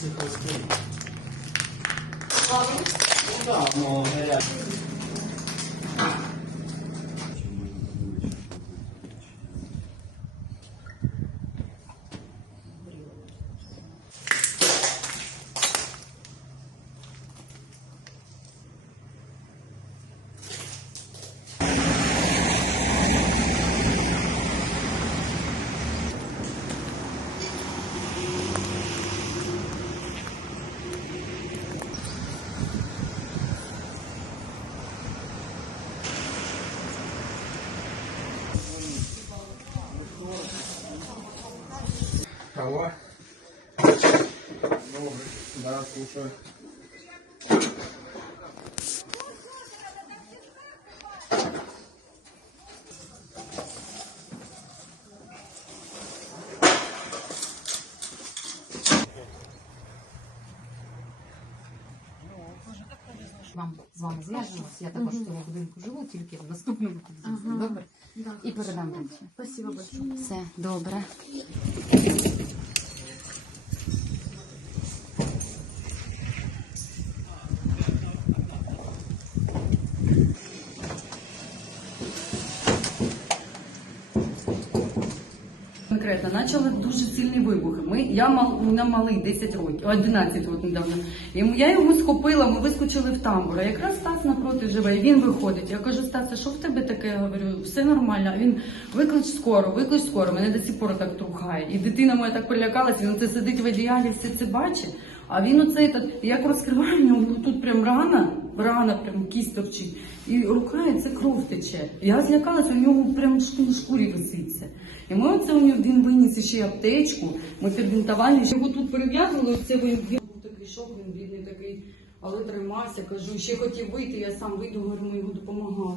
していい。Алло. Добре. Да, слушаю. Вам з вами зв'яжемось. Я також в цьому будинку живу, тільки в наступному під'їзді. Добре? Да. І передам речі. Спасибо большое. Все добре. Конкретно почали дуже сильні вибухи. Ми, я мал, малий 10 років, 11 от недавно. І я його схопила, ми вискочили в тамбур. А якраз Стас напроти живе, і він виходить. Я кажу, Стас, що в тебе таке? Я говорю, все нормально. А він виклич скоро, виклич скоро. Мене до сих пор так трухає. І дитина моя так перелякалась, він це сидить в одіялі, все це бачить. А він оцей так, як розкриває, у нього тут прям рана, рана, прям кість. І рука, це кров тече. Я злякалася, у нього прям шку- на шкурі виситься. І ми оце у нього він виніс ще аптечку, ми підбінтували, його тут перев'язували, оце він був такий шок, він бідний такий, але тримався, кажу, ще хотів вийти, я сам вийду, говорю, ми йому допомагали.